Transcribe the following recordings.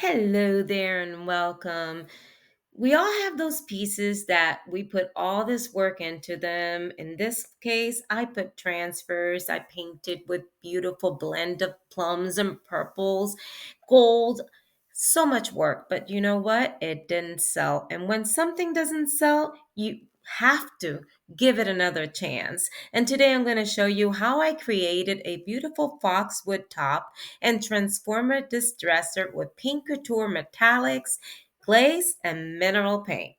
Hello there and welcome. We all have those pieces that we put all this work into them. In this case, I put transfers. I painted with beautiful blend of plums and purples, gold. So much work, but you know what? It didn't sell. And when something doesn't sell, you have to give it another chance. And today I'm going to show you how I created a beautiful foxwood top and transformed this dresser with pink couture metallics, glaze, and mineral paint.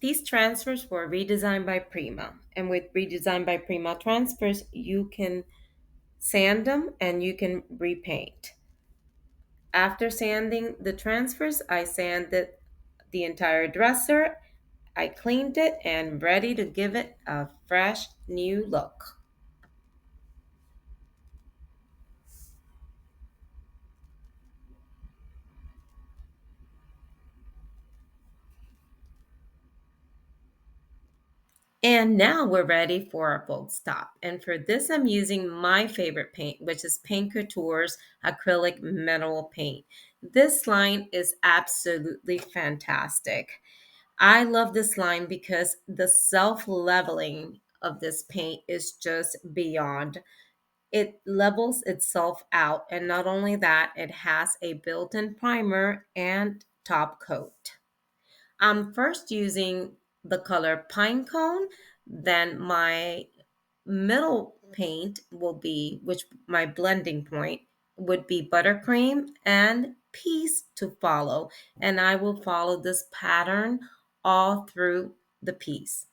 These transfers were redesigned by Prima. And with redesigned by Prima transfers, you can sand them and you can repaint. After sanding the transfers, I sanded the entire dresser. I cleaned it and ready to give it a fresh new look. And now we're ready for our bold stop. And for this, I'm using my favorite paint, which is Paint Couture's acrylic mineral paint. This line is absolutely fantastic. I love this line because the self-leveling of this paint is just beyond. It levels itself out, and not only that, it has a built-in primer and top coat. I'm first using the color pine cone, then my middle paint will be, which my blending point would be buttercream and peace to follow. And I will follow this pattern all through the piece.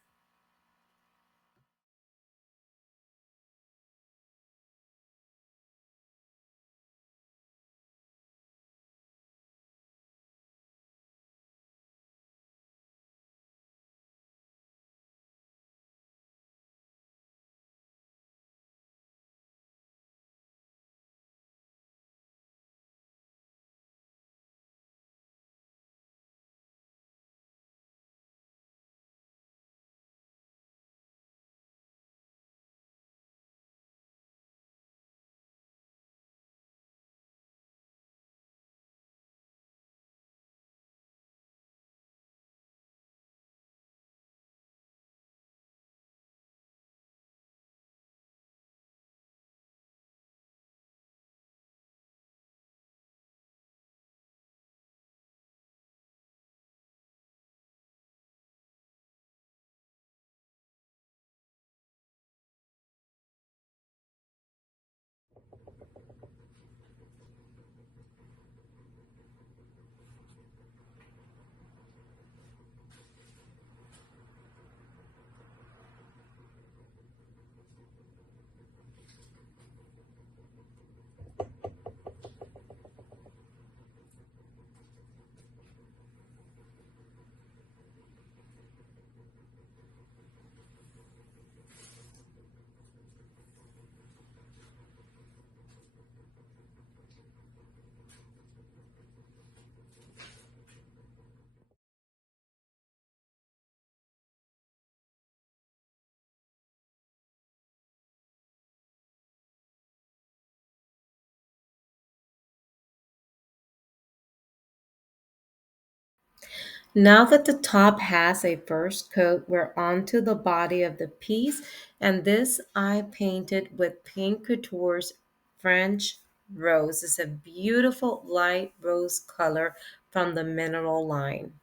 Now that the top has a first coat, we're onto the body of the piece, and this I painted with Pink Couture's French Rose. It's a beautiful light rose color from the mineral line.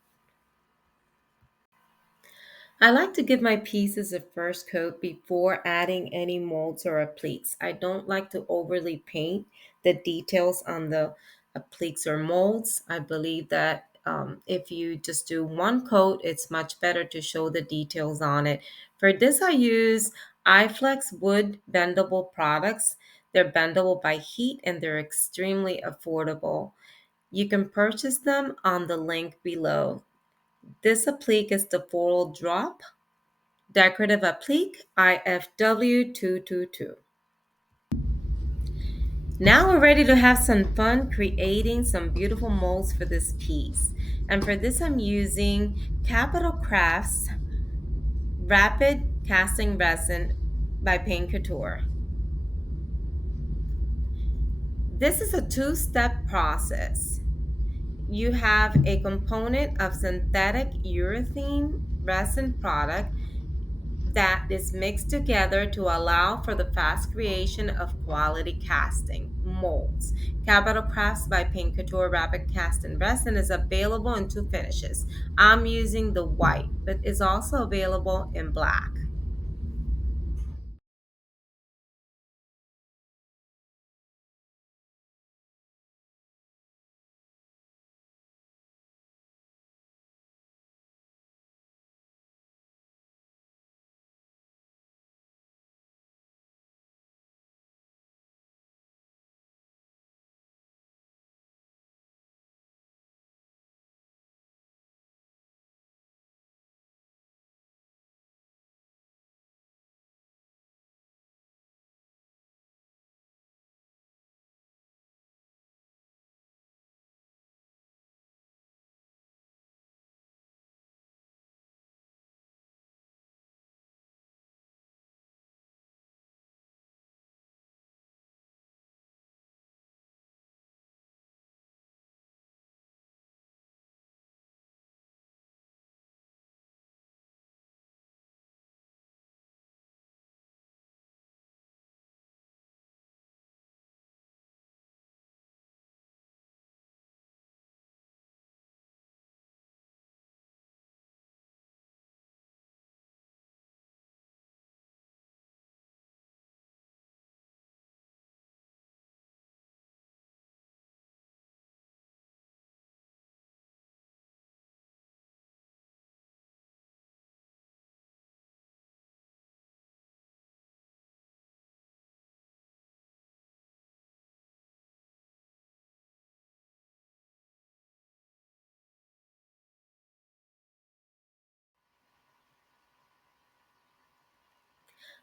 I like to give my pieces a first coat before adding any molds or appliques. I don't like to overly paint the details on the appliques or molds. I believe that if you just do one coat, it's much better to show the details on it. For this, I use iFlex wood bendable products. They're bendable by heat and they're extremely affordable. You can purchase them on the link below. This applique is the floral drop decorative applique IFW 222. Now we're ready to have some fun creating some beautiful molds for this piece. And for this I'm using Capital Crafts Rapid Casting Resin by Paint Couture. This is a two-step process. You have a component of synthetic urethane resin product that is mixed together to allow for the fast creation of quality casting molds. Capital Crafts by Paint Couture Rapid Casting Resin is available in two finishes. I'm using the white, but is also available in black.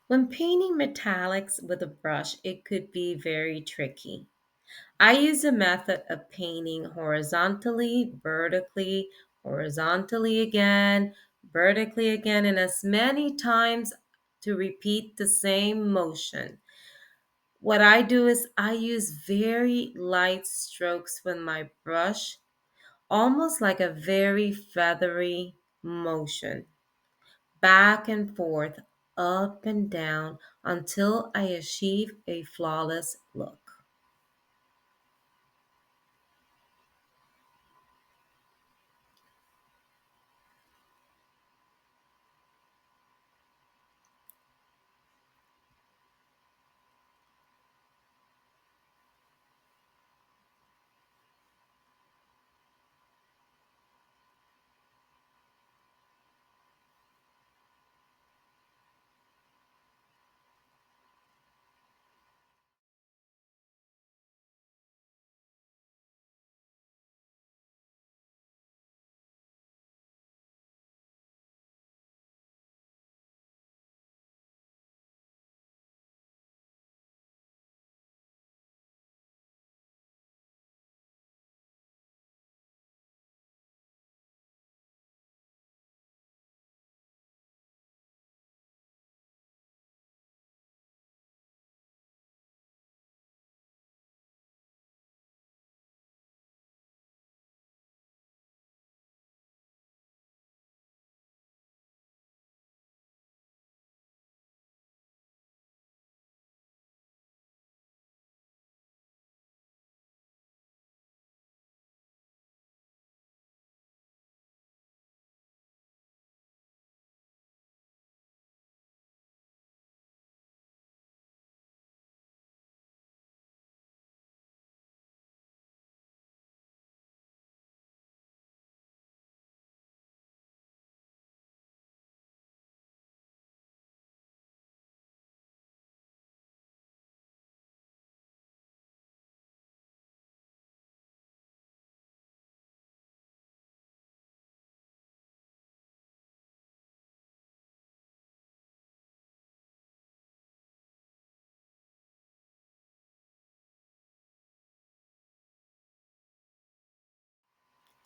When painting metallics with a brush, it could be very tricky. I use a method of painting horizontally, vertically, horizontally again, and as many times to repeat the same motion. What I do is I use very light strokes with my brush, almost like a very feathery motion, back and forth, up and down until I achieve a flawless look.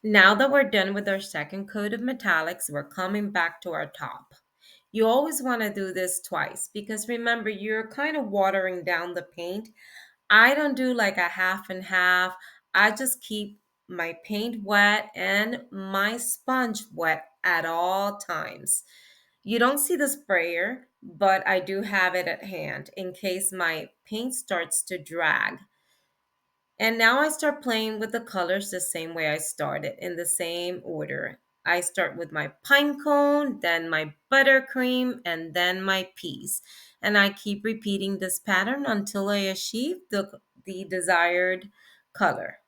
Now that we're done with our second coat of metallics, we're coming back to our top. You always want to do this twice because remember, you're kind of watering down the paint I don't do like a half and half. I just keep my paint wet and my sponge wet at all times. You don't see the sprayer, but I do have it at hand in case my paint starts to drag. And now I start playing with the colors the same way I started, in the same order. I start with my pine cone, then my buttercream, and then my peas. And I keep repeating this pattern until I achieve the desired color.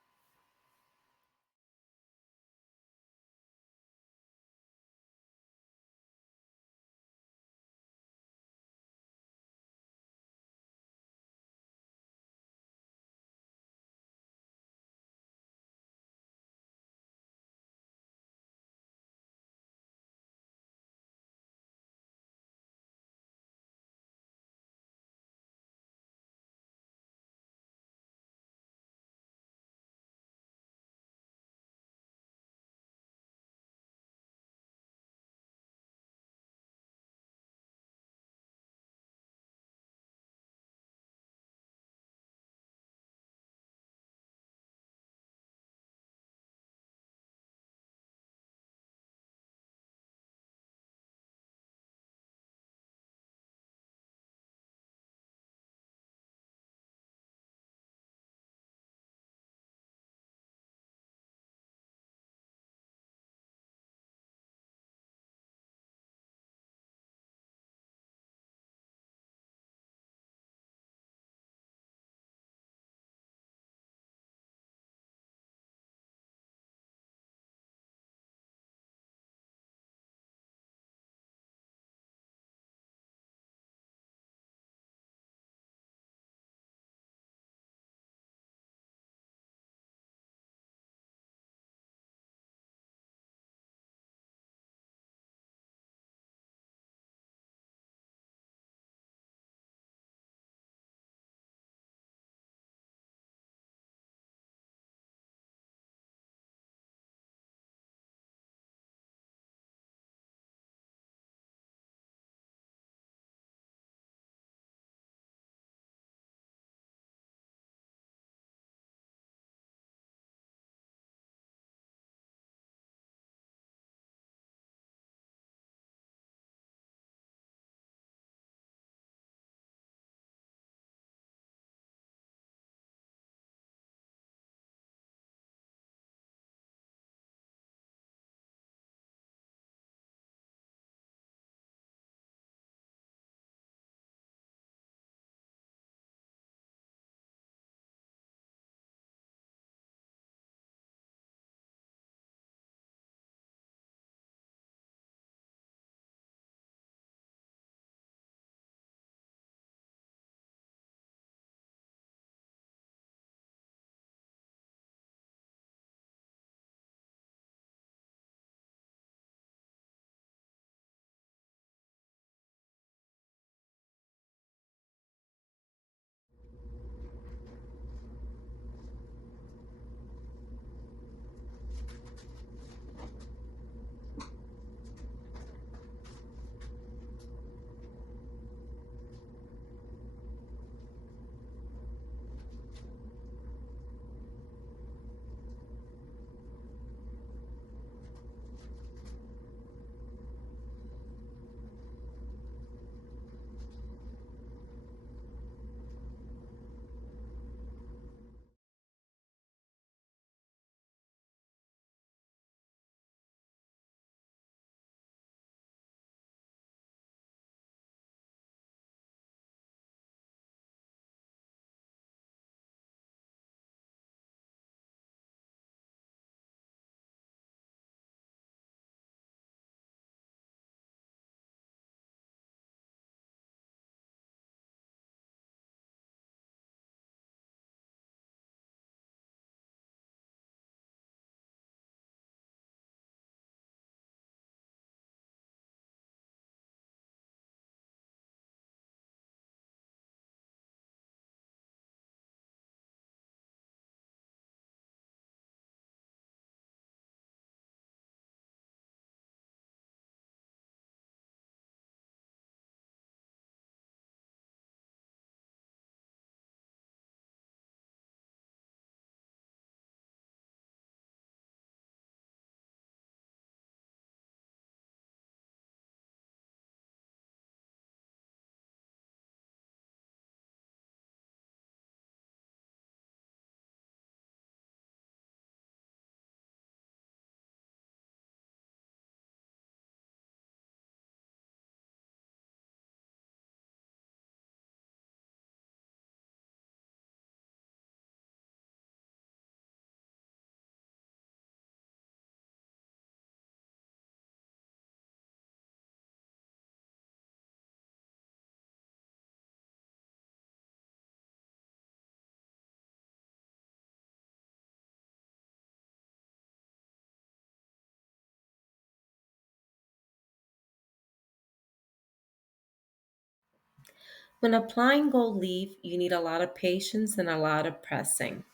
When applying gold leaf, you need a lot of patience and a lot of pressing.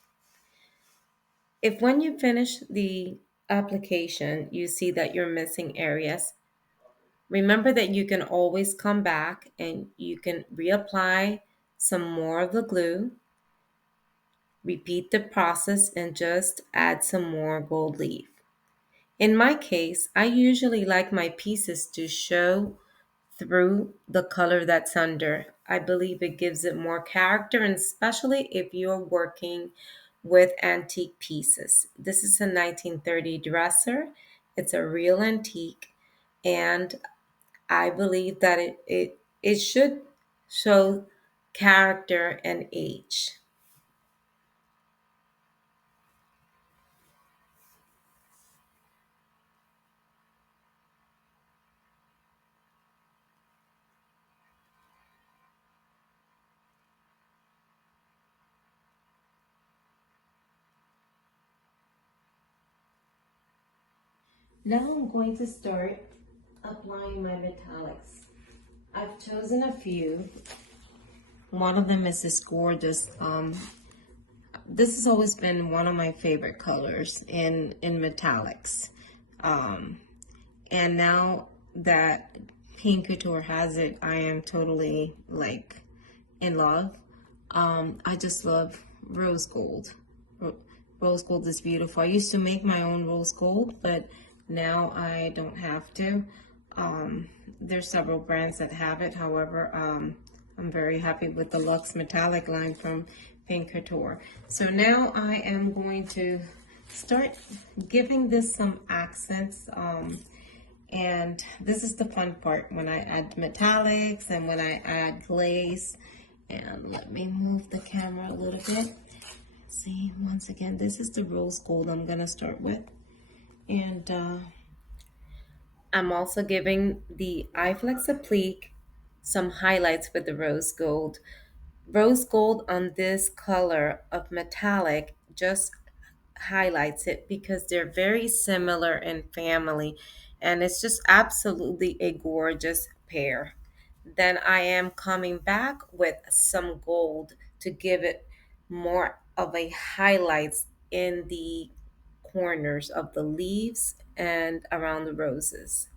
If when you finish the application, you see that you're missing areas, remember that you can always come back and you can reapply some more of the glue, repeat the process, and just add some more gold leaf. In my case, I usually like my pieces to show through the color that's under. I believe it gives it more character, and especially if you're working with antique pieces. This is a 1930 dresser. It's a real antique, and I believe that it should show character and age. Now I'm going to start applying my metallics. I've chosen a few. One of them is this gorgeous. This has always been one of my favorite colors in metallics. Um, and now that Pink Couture has it, I am totally like in love. I just love rose gold. Rose gold is beautiful. I used to make my own rose gold, but now I don't have to. There's several brands that have it. However, I'm very happy with the Luxe Metallic line from Pink Couture. So now I am going to start giving this some accents. And this is the fun part when I add metallics and when I add glaze. And let me move the camera a little bit. See, once again, this is the rose gold I'm gonna start with. And I'm also giving the iFlex applique some highlights with the rose gold. Rose gold on this color of metallic just highlights it because they're very similar in family, and it's just absolutely a gorgeous pair. Then I am coming back with some gold to give it more of a highlights in the corners of the leaves and around the roses.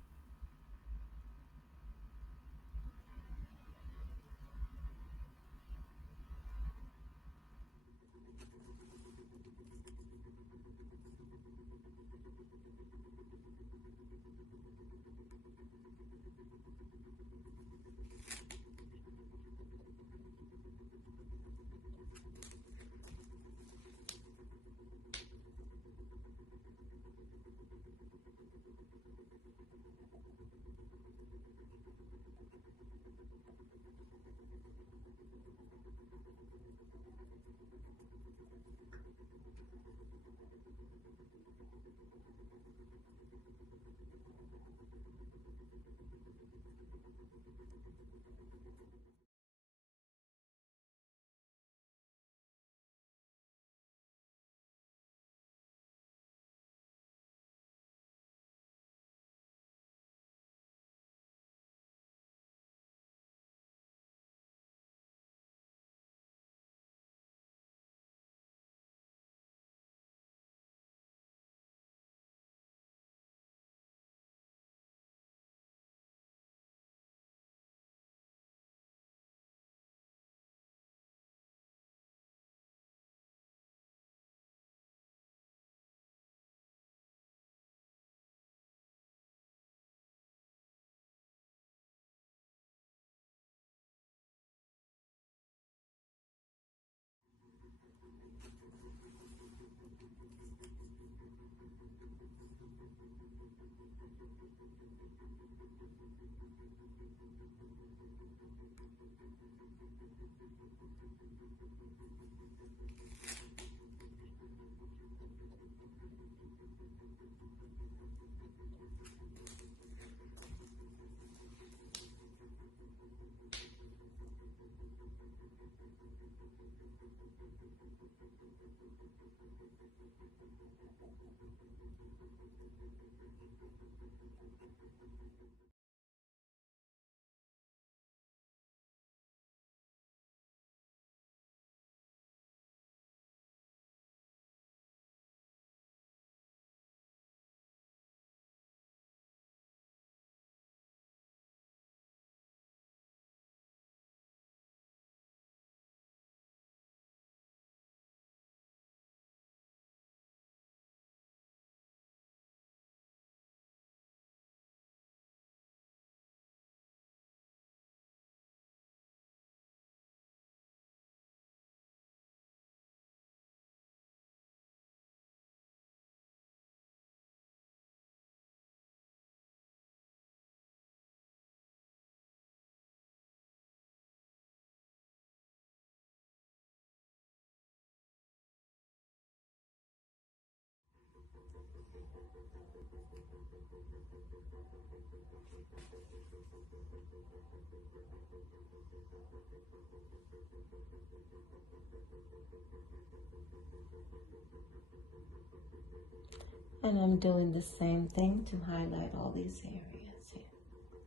And I'm doing the same thing to highlight all these areas here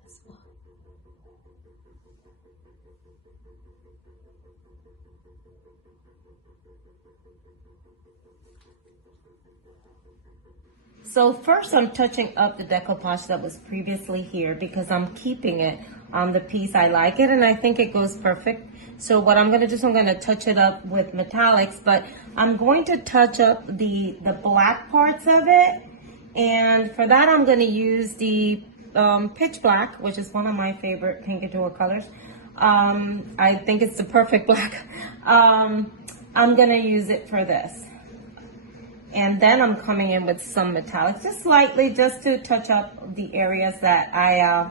as well. So first I'm touching up the decoupage that was previously here because I'm keeping it on the piece. I like it and I think it goes perfect. So what I'm gonna do is I'm gonna touch it up with metallics, but I'm going to touch up the black parts of it. And for that I'm gonna use the pitch black, which is one of my favorite Paint Couture colors. I think it's the perfect black. I'm gonna use it for this. And then I'm coming in with some metallics, just slightly, just to touch up the areas that I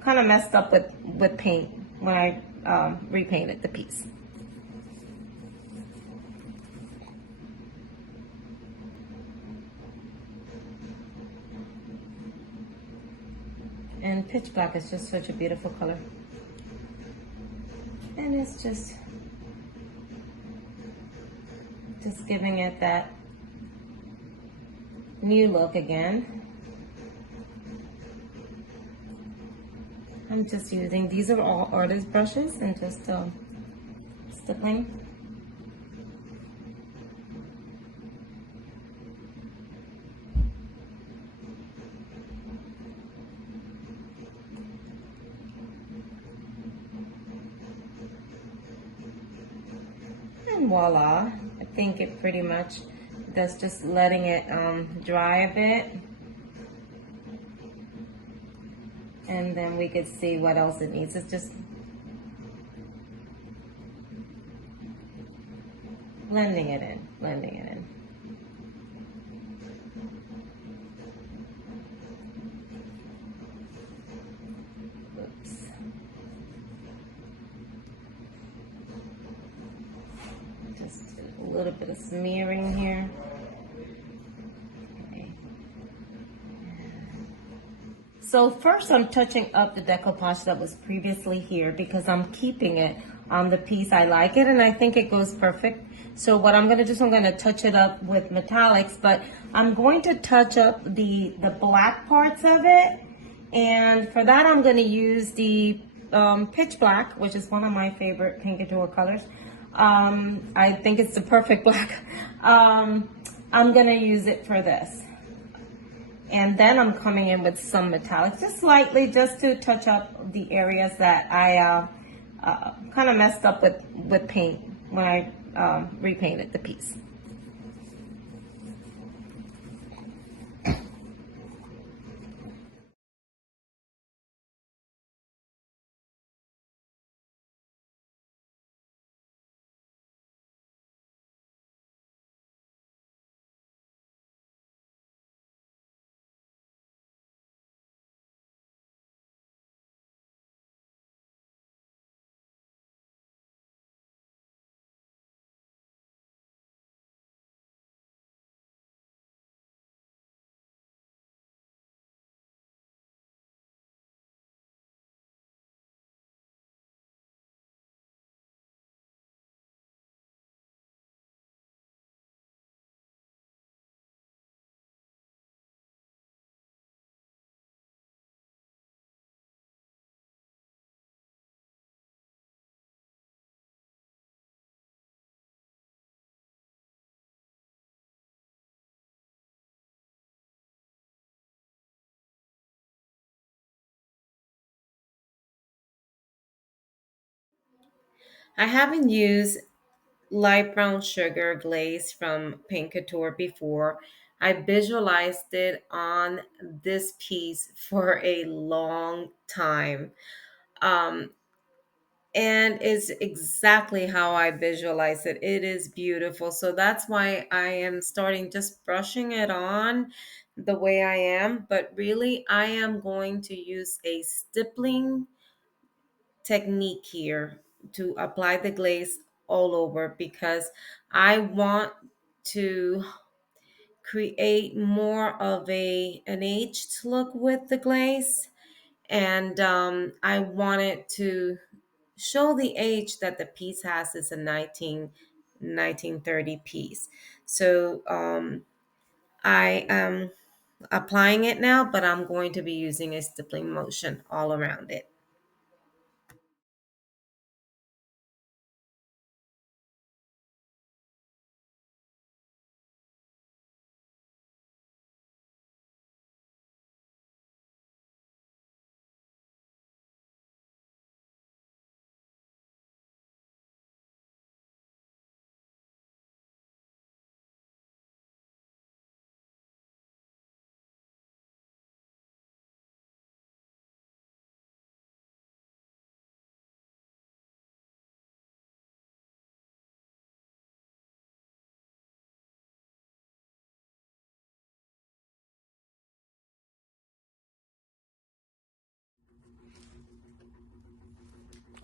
kind of messed up with paint when I repainted the piece. And pitch black is just such a beautiful color. And it's just giving it that new look again. I'm just using, these are all artist brushes and just stippling. And voila, I think it pretty much, that's just letting it dry a bit. And then we could see what else it needs. It's just blending it in, blending it in. Oops. Just a little bit of smearing here. Okay. So first I'm touching up the decoupage that was previously here because I'm keeping it on the piece. I like it and I think it goes perfect. So what I'm gonna do is I'm gonna touch it up with metallics, but I'm going to touch up the black parts of it. And for that I'm gonna use the pitch black, which is one of my favorite Paint Couture colors. I think it's the perfect black. I'm gonna use it for this. And then I'm coming in with some metallics, just slightly, just to touch up the areas that I kind of messed up with paint when I repainted the piece. I haven't used light brown sugar glaze from Paint Couture before. I visualized it on this piece for a long time. Um, and it's exactly how I visualize it. It is beautiful. So that's why I am starting just brushing it on the way I am. But really, I am going to use a stippling technique here to apply the glaze all over because I want to create more of an aged look with the glaze. And I wanted to show the age that the piece has. Is a 1930 piece. So I am applying it now, but I'm going to be using a stippling motion all around it.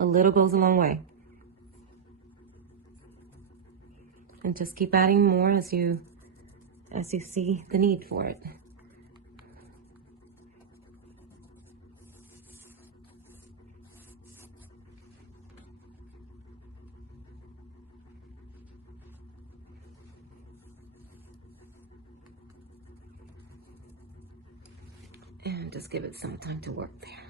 A little goes a long way. And just keep adding more as you see the need for it. And just give it some time to work there.